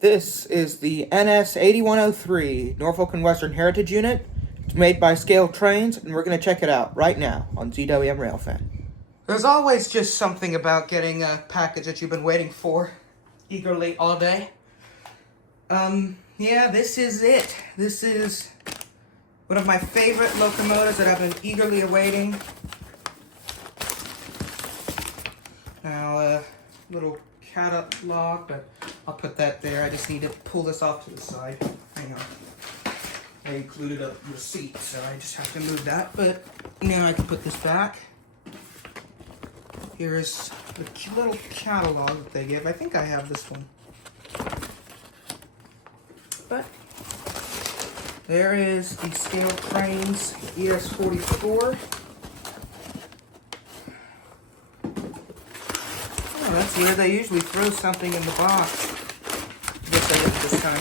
This is the NS 8103 Norfolk and Western Heritage Unit. It's made by Scaletrains, and we're going to check it out right now on ZWM Railfan. There's always just something about getting a package that you've been waiting for eagerly all day. Yeah, this is it. This is one of my favorite locomotives that I've been eagerly awaiting. Now, little catalog, but I'll put that there. I just need to pull this off to the side. Hang on. I included a receipt, so I just have to move that. But now I can put this back. Here's the little catalog that they give. I think I have this one. But there is the Scaletrains ES44. Oh, that's weird. They usually throw something in the box. I guess I didn't this time.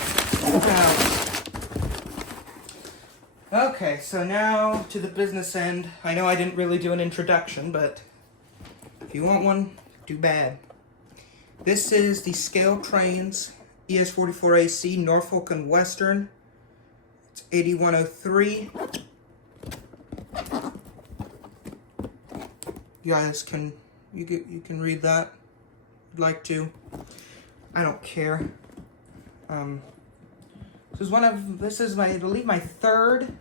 Okay, so now to the business end. I know I didn't really do an introduction, but if you want one, too bad. This is the Scaletrains ES44AC Norfolk and Western. It's 8103. You guys can you can read that if you'd like to. I don't care. This is I believe my third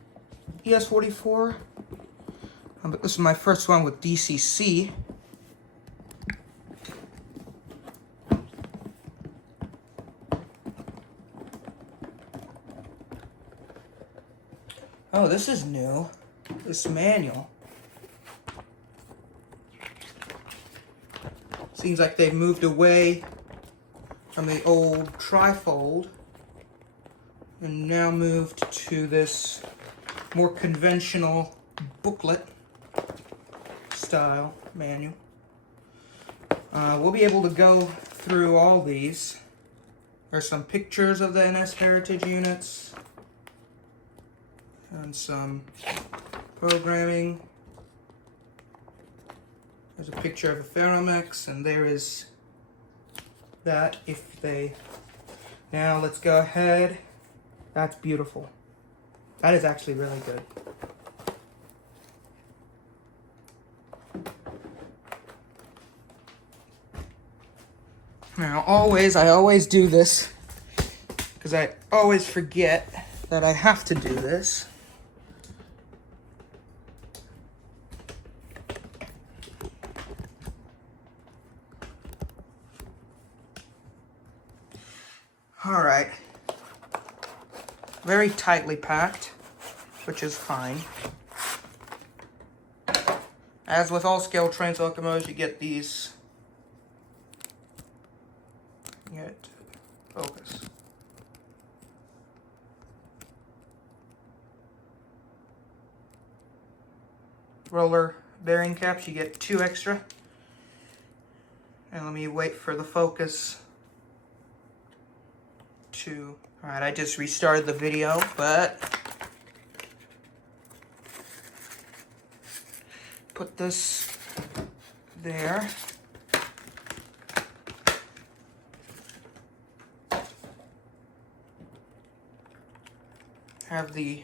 ES44. But this is my first one with DCC. Oh, this is new. This manual. Seems like they've moved away from the old trifold and now moved to this more conventional booklet style manual. We'll be able to go through all these. There's some pictures of the NS Heritage units and some programming. There's a picture of a Ferromex, and there is that if they... Now let's go ahead. That's beautiful. That is actually really good. Now I always do this because I always forget that I have to do this. All right, very tightly packed, which is fine. As with all Scaletrains locomotives, you get these. Focus. Roller bearing caps, you get 2 extra. And let me wait for the focus. Alright, I just restarted the video, but put this there. Have the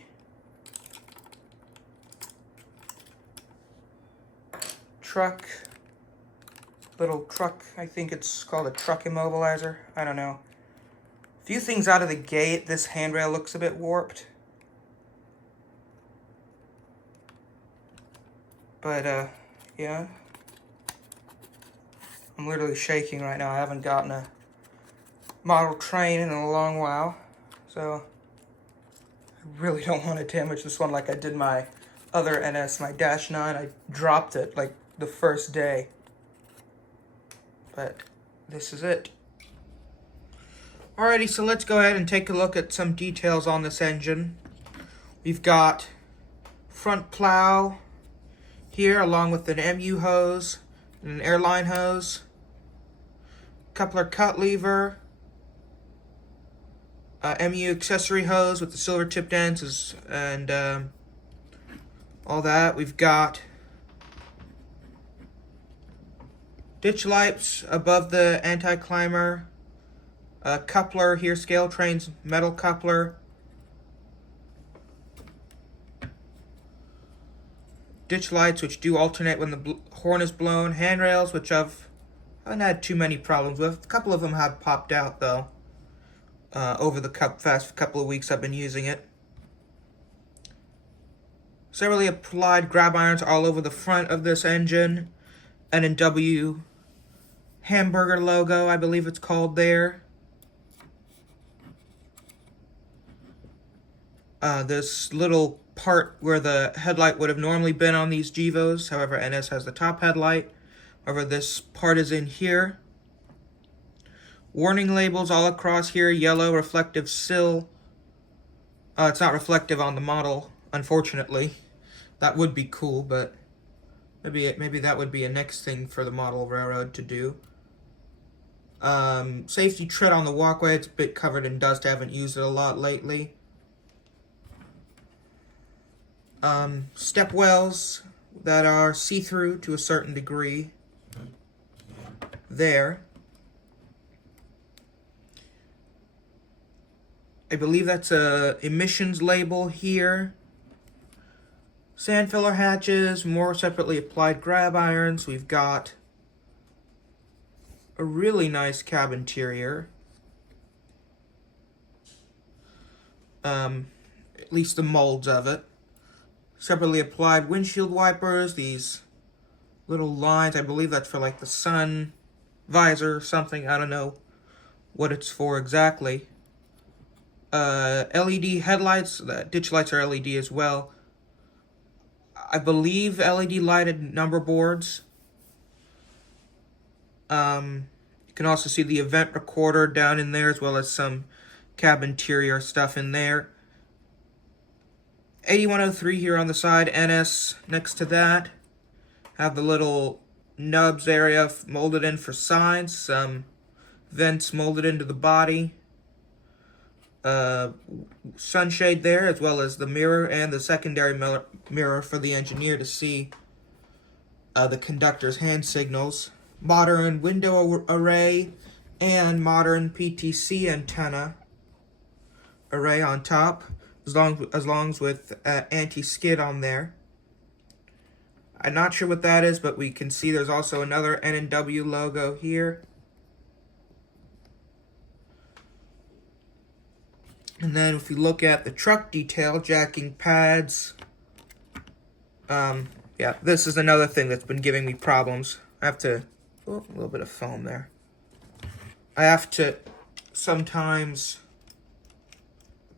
little truck, I think it's called a truck immobilizer. I don't know. A few things out of the gate. This handrail looks a bit warped. But, yeah. I'm literally shaking right now. I haven't gotten a model train in a long while. So, I really don't want to damage this one like I did my other NS, my Dash 9. I dropped it like the first day. But, this is it. Alrighty, so let's go ahead and take a look at some details on this engine. We've got front plow here along with an MU hose and an airline hose, coupler cut lever, MU accessory hose with the silver tipped ends and all that. We've got ditch lights above the anti-climber, Coupler here, Scaletrains metal coupler. Ditch lights, which do alternate when the horn is blown. Handrails, which I haven't had too many problems with. A couple of them have popped out, though. Over the past couple of weeks I've been using it. Severally applied grab irons all over the front of this engine. N&W hamburger logo, I believe it's called there. This little part where the headlight would have normally been on these Gevos. However, NS has the top headlight. However, this part is in here. Warning labels all across here. Yellow reflective sill. It's not reflective on the model, unfortunately. That would be cool, but maybe that would be a next thing for the model railroad to do. Safety tread on the walkway. It's a bit covered in dust. I haven't used it a lot lately. Step wells that are see-through to a certain degree there. I believe that's a emissions label here. Sand filler hatches, more separately applied grab irons. We've got a really nice cab interior. At least the molds of it. Separately applied windshield wipers, these little lines, I believe that's for like the sun visor or something, I don't know what it's for exactly. LED headlights, the ditch lights are LED as well. I believe LED lighted number boards. You can also see the event recorder down in there as well as some cab interior stuff in there. 8103 here on the side, NS next to that. Have the little nubs area molded in for sides, some vents molded into the body. Sunshade there, as well as the mirror and the secondary mirror for the engineer to see the conductor's hand signals. Modern window array and modern PTC antenna array on top. As long as with anti-skid on there. I'm not sure what that is, but we can see there's also another N&W logo here. And then if we look at the truck detail, jacking pads. Yeah, this is another thing that's been giving me problems. I have to, a little bit of foam there. I have to sometimes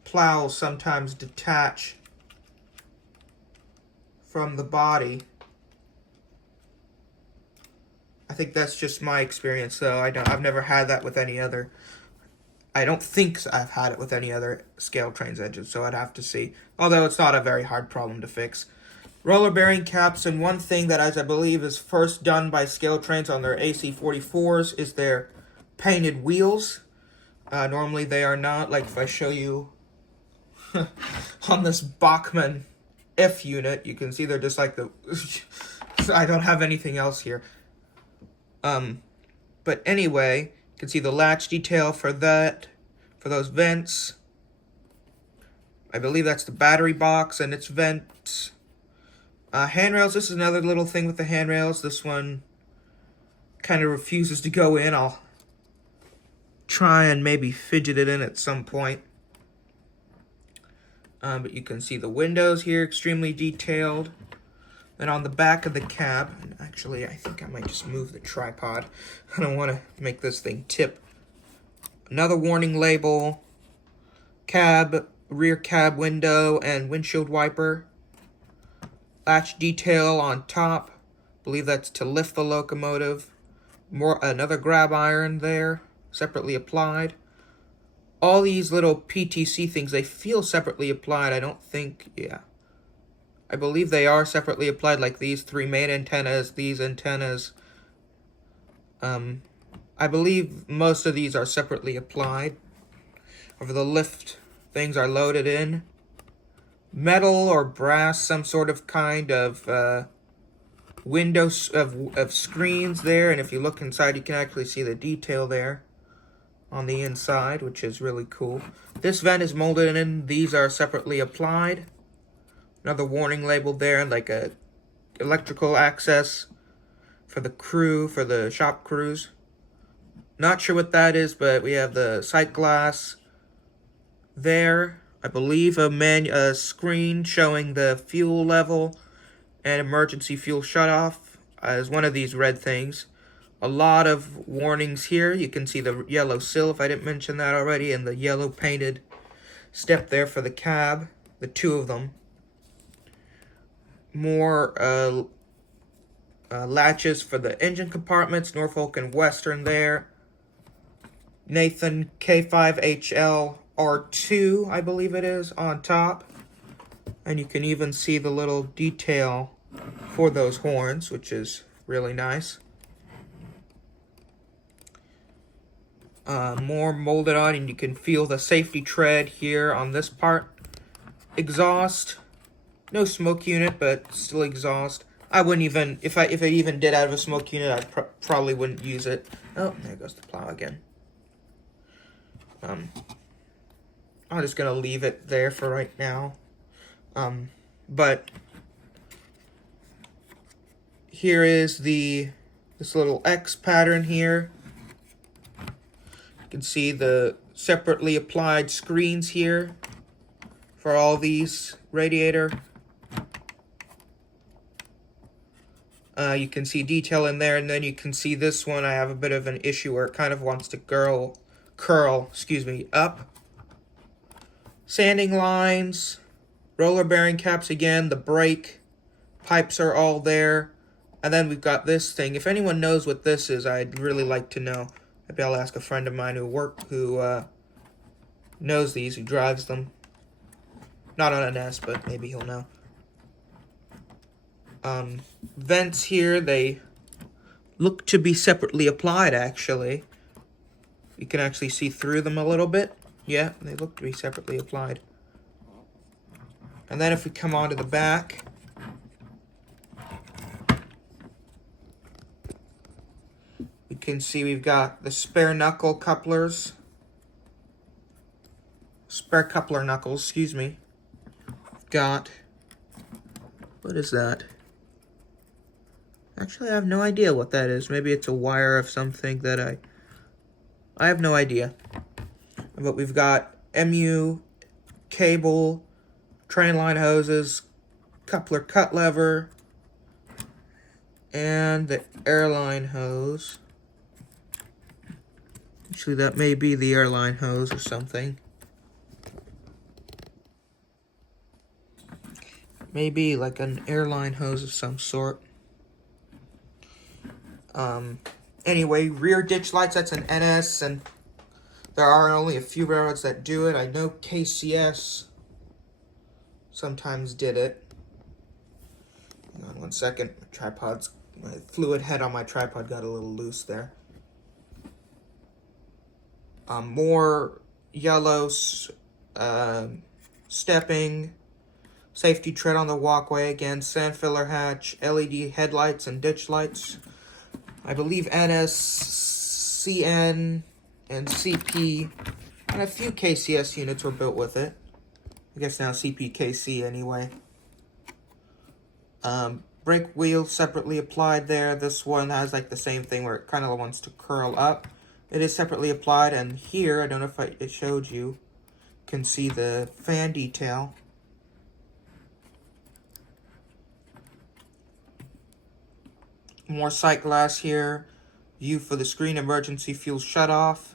plows sometimes detach from the body. I think that's just my experience, though. I've never had that with any other. I don't think I've had it with any other Scaletrains engines, so I'd have to see. Although it's not a very hard problem to fix. Roller bearing caps, and one thing that I believe is first done by Scaletrains on their AC44s is their painted wheels. Normally they are not. Like if I show you on this Bachmann F unit, you can see they're just like the I don't have anything else here. But anyway, you can see the latch detail for that, for those vents. I believe that's the battery box and its vents. Handrails, this is another little thing with the handrails. This one kind of refuses to go in. I'll try and maybe fidget it in at some point. But you can see the windows here, extremely detailed. And on the back of the cab, and actually I think I might just move the tripod. I don't want to make this thing tip. Another warning label, cab, rear cab window, and windshield wiper. Latch detail on top. I believe that's to lift the locomotive. Another grab iron there, separately applied. All these little PTC things, they feel separately applied. I don't think, yeah. I believe they are separately applied, like these three main antennas, these antennas. I believe most of these are separately applied. Over the lift, things are loaded in. Metal or brass, some sort of kind of windows of screens there. And if you look inside, you can actually see the detail there on the inside, which is really cool. This vent is molded in. These are separately applied. Another warning label there, like a electrical access for the crew, for the shop crews. Not sure what that is, but we have the sight glass there. I believe a screen showing the fuel level and emergency fuel shutoff as one of these red things. A lot of warnings here. You can see the yellow sill, if I didn't mention that already, and the yellow painted step there for the cab, the two of them. More latches for the engine compartments, Norfolk and Western there. Nathan K5HL R2, I believe it is, on top. And you can even see the little detail for those horns, which is really nice. More molded on, and you can feel the safety tread here on this part. Exhaust, no smoke unit, but still exhaust. I wouldn't even, if it even did out of a smoke unit, I probably wouldn't use it. Oh, there goes the plow again. I'm just gonna leave it there for right now. But here is this little X pattern here. You can see the separately applied screens here for all these radiator. You can see detail in there, and then you can see this one. I have a bit of an issue where it kind of wants to curl, up. Sanding lines, roller bearing caps again, the brake pipes are all there. And then we've got this thing. If anyone knows what this is, I'd really like to know. Maybe I'll ask a friend of mine who knows these, who drives them. Not on an S, but maybe he'll know. Vents here, they look to be separately applied, actually. You can actually see through them a little bit. Yeah, they look to be separately applied. And then if we come on to the back, we can see we've got the spare knuckle couplers. Spare coupler knuckles, excuse me. We've got, what is that? Actually, I have no idea what that is. Maybe it's a wire of something that I have no idea. But we've got MU, cable, train line hoses, coupler cut lever, and the airline hose. Actually, that may be the airline hose or something. Maybe like an airline hose of some sort. Anyway, rear ditch lights, that's an NS, and there are only a few railroads that do it. I know KCS sometimes did it. Hang on one second. My fluid head on my tripod got a little loose there. More yellow stepping, safety tread on the walkway again, sand filler hatch, LED headlights and ditch lights. I believe NS, CN, and CP, and a few KCS units were built with it. I guess now CPKC anyway. Brake wheel separately applied there. This one has like the same thing where it kind of wants to curl up. It is separately applied, and here, I don't know if it showed you, can see the fan detail. More sight glass here. View for the screen, emergency fuel shutoff.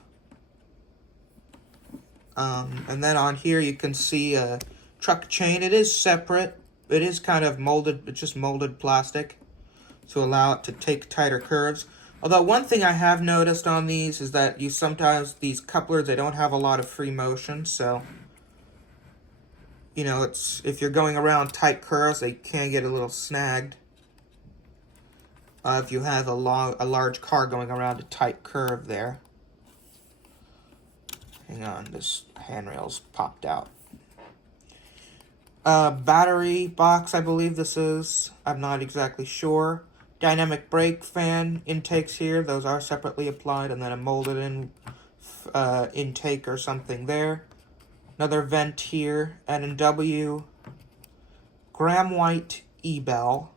And then on here you can see a truck chain. It is separate. It is kind of molded, it's just molded plastic to allow it to take tighter curves. Although one thing I have noticed on these is that sometimes these couplers, they don't have a lot of free motion, so you know, if you're going around tight curves, they can get a little snagged. If you have a large car going around a tight curve there. Hang on, this handrail's popped out. Battery box, I believe this is. I'm not exactly sure. Dynamic brake fan intakes here. Those are separately applied, and then a molded in intake or something there. Another vent here, N&W, Graham White E-bell.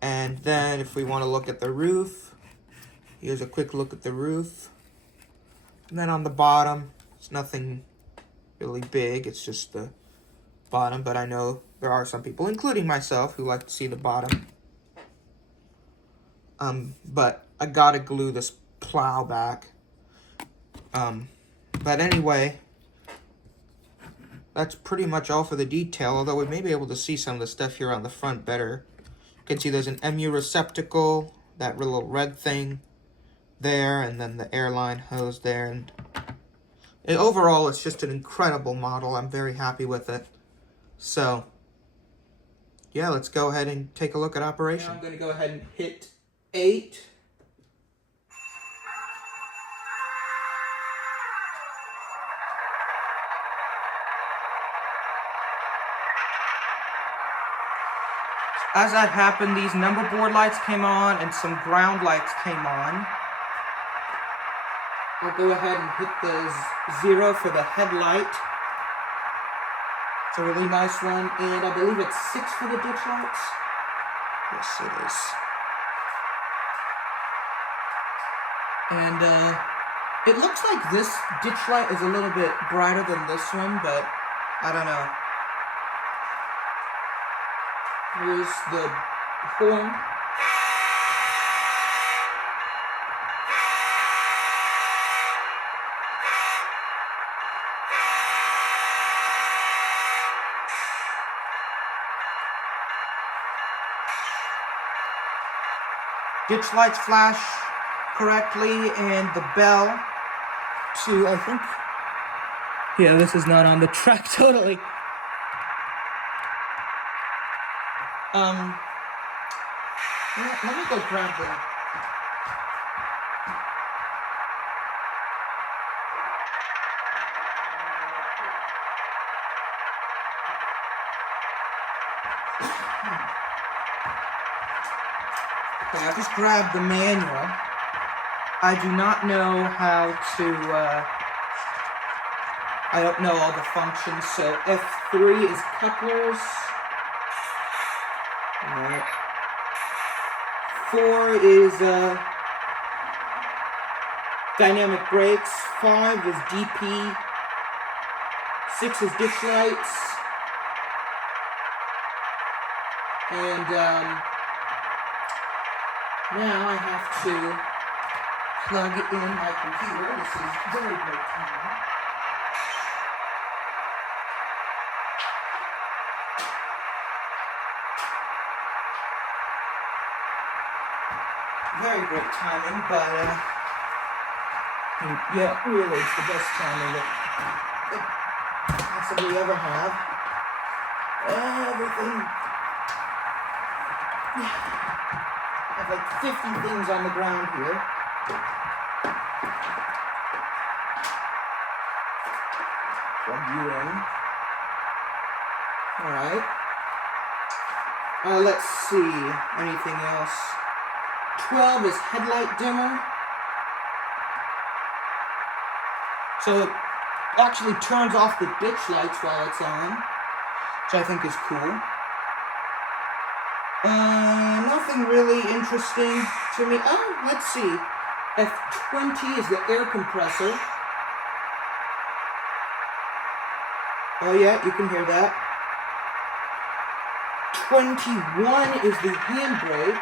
And then if we want to look at the roof, here's a quick look at the roof. And then on the bottom, it's nothing really big, it's just the bottom, but I know there are some people, including myself, who like to see the bottom. But I gotta glue this plow back. But anyway, that's pretty much all for the detail, although we may be able to see some of the stuff here on the front better. You can see there's an MU receptacle, that little red thing there, and then the airline hose there. And overall, it's just an incredible model. I'm very happy with it. So, yeah, let's go ahead and take a look at operation. Now I'm going to go ahead and hit 8. As that happened, these number board lights came on and some ground lights came on. We'll go ahead and hit the 0 for the headlight. It's a really nice one, and I believe it's 6 for the ditch lights. Yes, it is. And it looks like this ditch light is a little bit brighter than this one, but I don't know. Here's the horn. Ditch lights flash correctly, and the bell to, I think, yeah, this is not on the track totally. Let me go grab that. Okay, I just grabbed the manual. I do not know how to, I don't know all the functions, so F3 is couplers. Alright. 4 is dynamic brakes. 5 is DP. 6 is ditch lights. And now I have to plug in my computer. This is very great time. Very great timing, but yeah, really, it's the best timing that I could possibly ever have. Everything. I have like 50 things on the ground here. Plug you in. Alright. Let's see. Anything else? 12 is headlight dimmer. So it actually turns off the ditch lights while it's on, which I think is cool. Nothing really interesting to me. Oh, let's see. F20 is the air compressor. Oh yeah, you can hear that. 21 is the handbrake.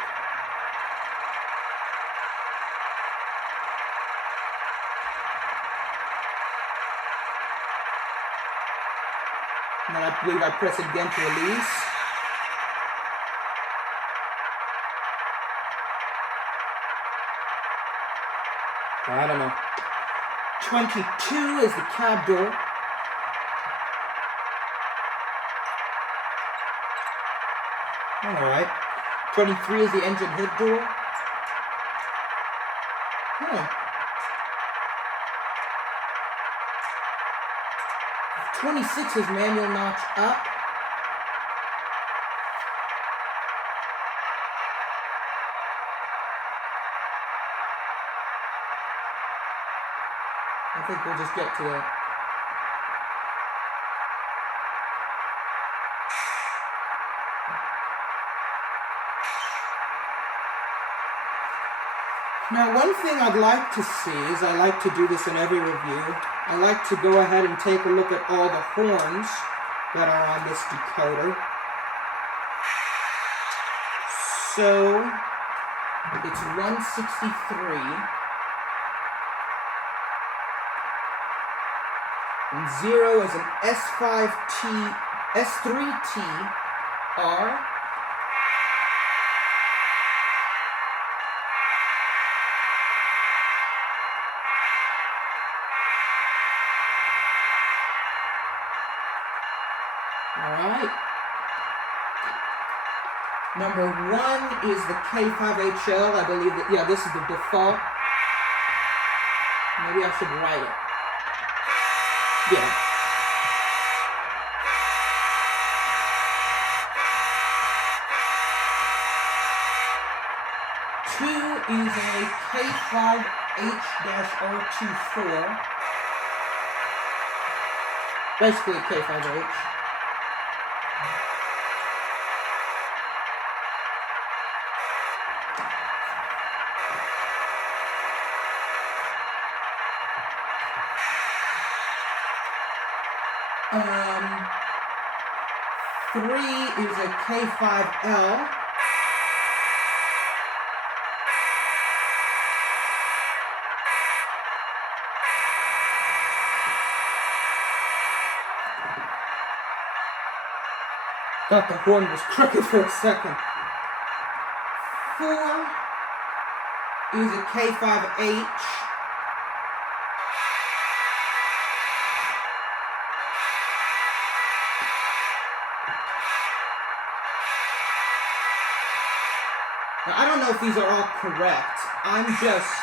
And then I believe I press it again to release. I don't know. 22 is the cab door. Alright. 23 is the engine hood door. Huh. 26 is manual notch up. I think we'll just get to that. Now, one thing I'd like to see is I like to do this in every review. I like to go ahead and take a look at all the horns that are on this decoder. So, it's 163. And 0 is an S5T, S3T, R. Alright. Number 1 is the K5HL. I believe that, yeah, this is the default. Maybe I should write it. Yeah. Two is a K5H-R24. Basically a K5H. Three is a K5L. Thought the horn was crooked for a second. 4 is a K5H. Now, I don't know if these are all correct. I'm just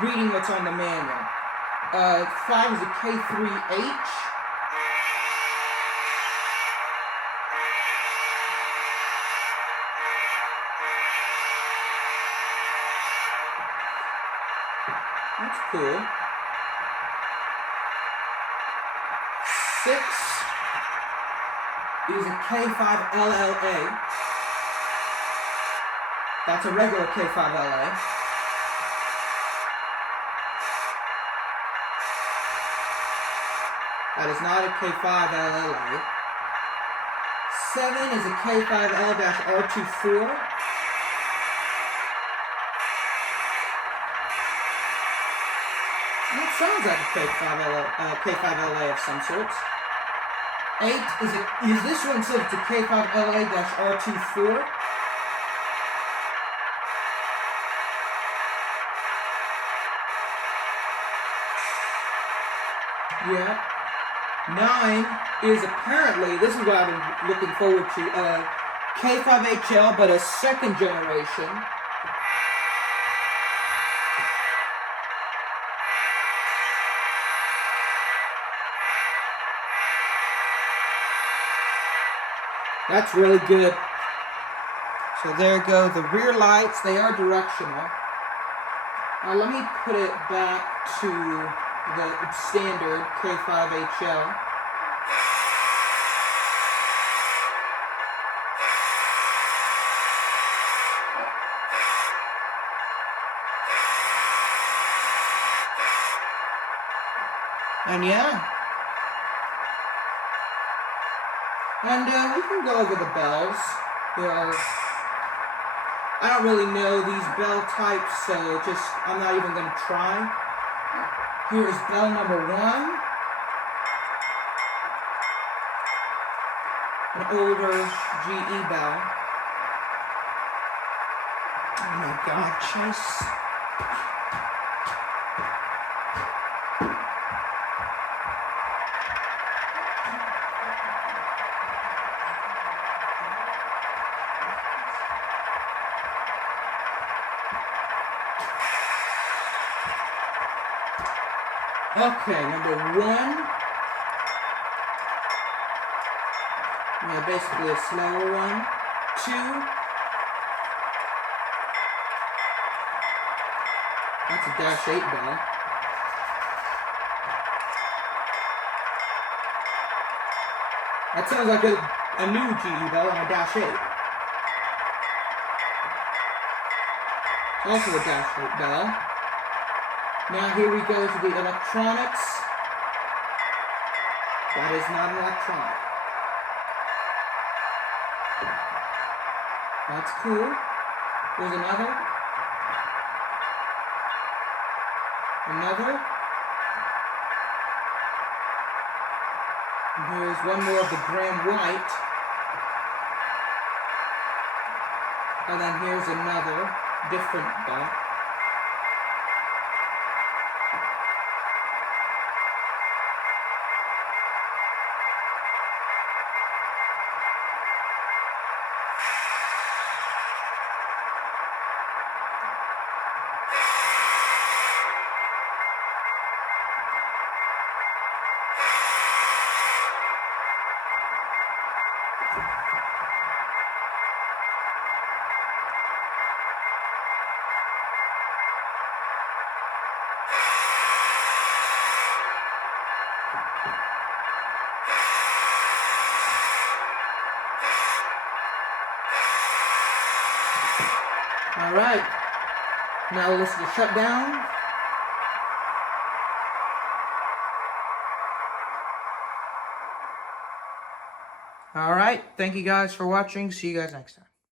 reading what's on the manual. 5 is a K3H. That's cool. 6 is a K5LLA. That's a regular K5LA. That is not a K5LLA. 7 is a K5L-R24. That sounds like a K5LA of some sorts. 8 is this one says it's a K5LA-R24. Yeah. 9 is apparently, this is what I've been looking forward to, K5HL, but a second generation. That's really good. So there go the rear lights. They are directional. Now let me put it back to the standard K5HL. And yeah. And we can go over the bells. I don't really know these bell types, so I'm not even going to try. Here's bell number 1. An older GE bell. Oh my God, Chase. Okay, number 1. Yeah, basically a slower one. 2. That's a -8 bell. That sounds like a new GE bell on a Dash 8. Also a Dash 8 bell. Now here we go to the electronics. That is not an electronic. That's cool. Here's another. Another. And here's one more of the Graham White. And then here's another different bell. Alright, now listen to shut down. Alright, thank you guys for watching. See you guys next time.